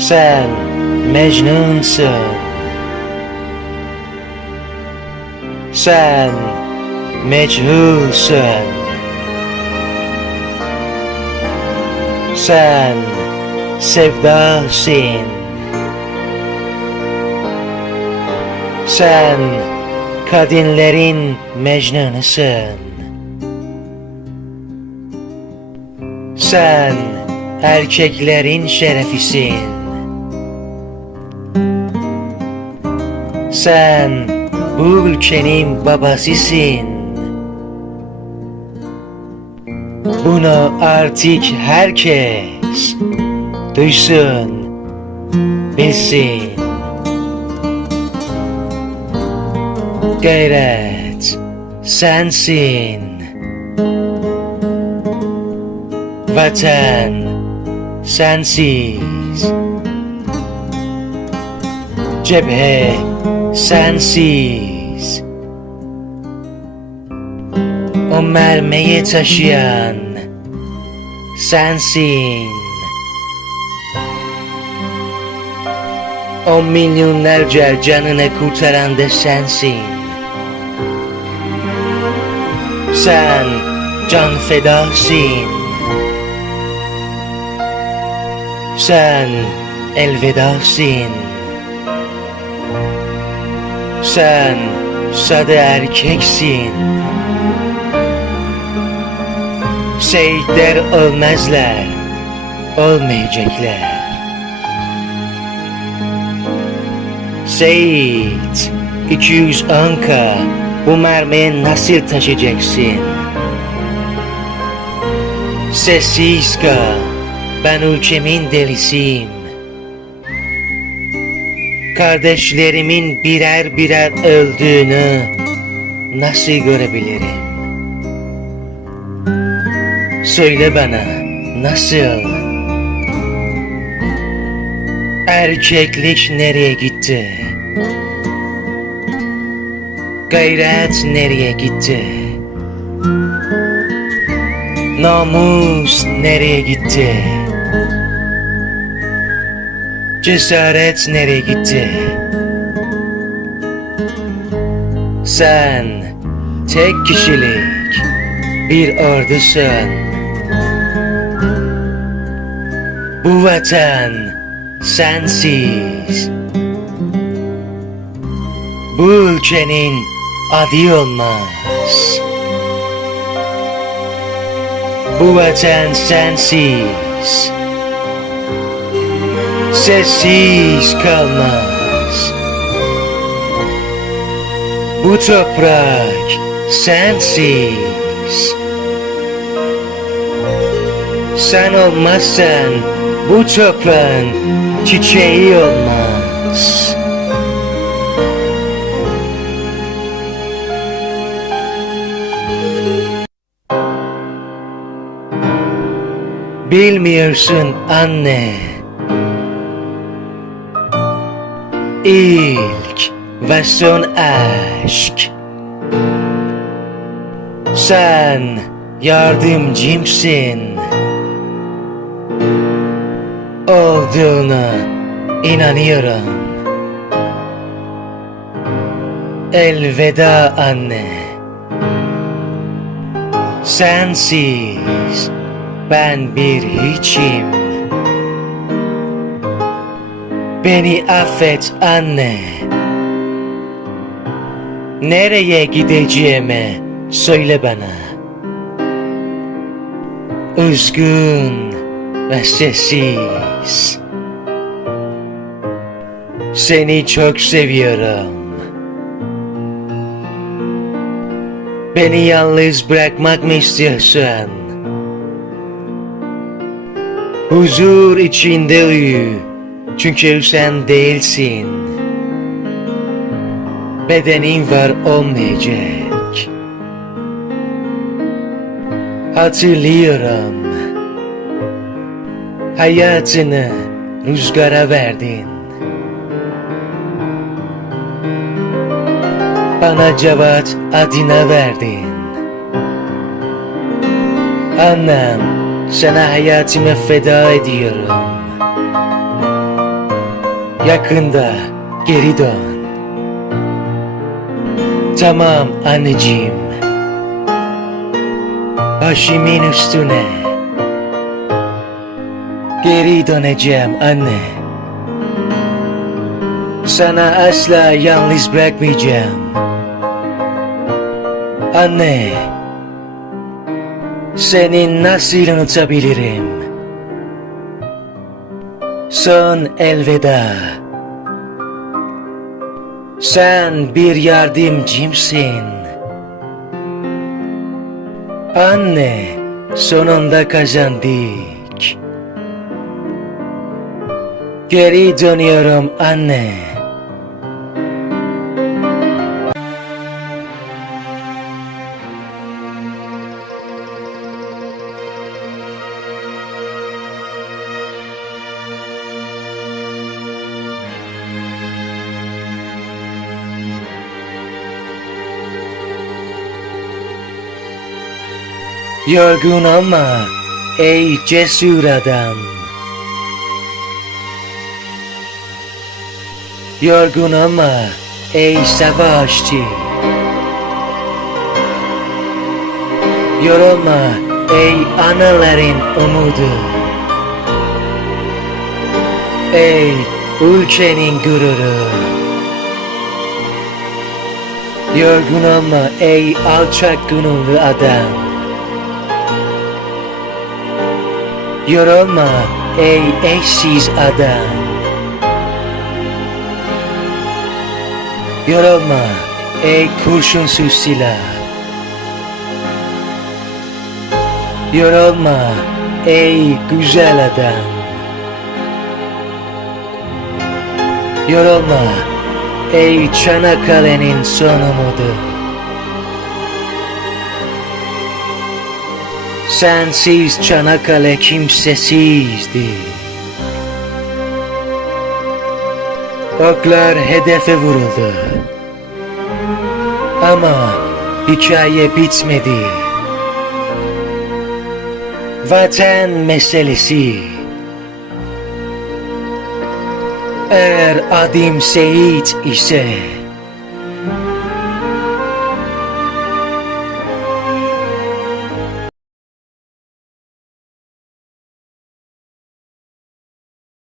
Sen Mecnun'sun. Sen meçhulsun. Sen sevdasın. Sen kadınların mecnunusun. Sen erkeklerin şerefisin. Sen bu ülkenin babasısın. Bunu artık herkes duysun, bilsin. Gayret sensin. Vatan sensiz. Cephe sensiz. O mermiyi taşıyan sensin. O milyonlarca canını kurtaran da sensin. Sen can fedasın. Sen elvedasın. Sen sade erkeksin. Seyitler ölmezler, olmayacaklar. Seyit, 200 anka bu mermiyi nasıl taşıyacaksın? Sessiz kal, ben ülkemin delisiyim. Kardeşlerimin birer birer öldüğünü nasıl görebilirim? Söyle bana nasıl? Erkeklik nereye gitti? Gayret nereye gitti? Namus nereye gitti? Cesaret nereye gitti? Sen tek kişilik bir ordusun. Bu vatan sensiz. Bu ülkenin adı olmaz. Bu vatan sensiz. Sessiz kalmaz. Bu toprak sensiz. Sen olmazsan bu toprağın çiçeği olmaz. Bilmiyorsun anne. İlk ve son aşk. Sen yardımcımsın. Olduğuna inanıyorum. Elveda anne. Sensiz ben bir hiçim. Beni affet anne. Nereye gideceğimi söyle bana. Üzgün ve sessiz. Seni çok seviyorum. Beni yalnız bırakmak mı istiyorsun? Huzur içinde uyu. Çünkü sen değilsin. Bedenin var olmayacak. Hatırlıyorum. Hayatını rüzgara verdin. Bana Cevat adına verdin. Annem, sana hayatımı feda ediyorum. Yakında geri dön. Tamam anneciğim. Başımın üstüne. Geri döneceğim anne. Sana asla yalnız bırakmayacağım. Anne. Seni nasıl unutabilirim? Son elveda. Sen bir yardımcımsın. Anne, sonunda kazandık. Geri dönüyorum anne. Yorgun ama ey cesur adam. Yorgun ama ey savaşçı. Yorulma ey anaların umudu. Ey ülkenin gururu. Yorgun ama ey alçak gönüllü adam. Yorulma ey eşsiz adam. Yorulma ey kurşunsuz silah. Yorulma ey güzel adam. Yorulma ey Çanakkale'nin son umudu. Sensiz Çanakkale kimsesizdi. Oklar hedefe vuruldu. Ama hikaye bitmedi. Vatan meselesi. Eğer adım Seyit ise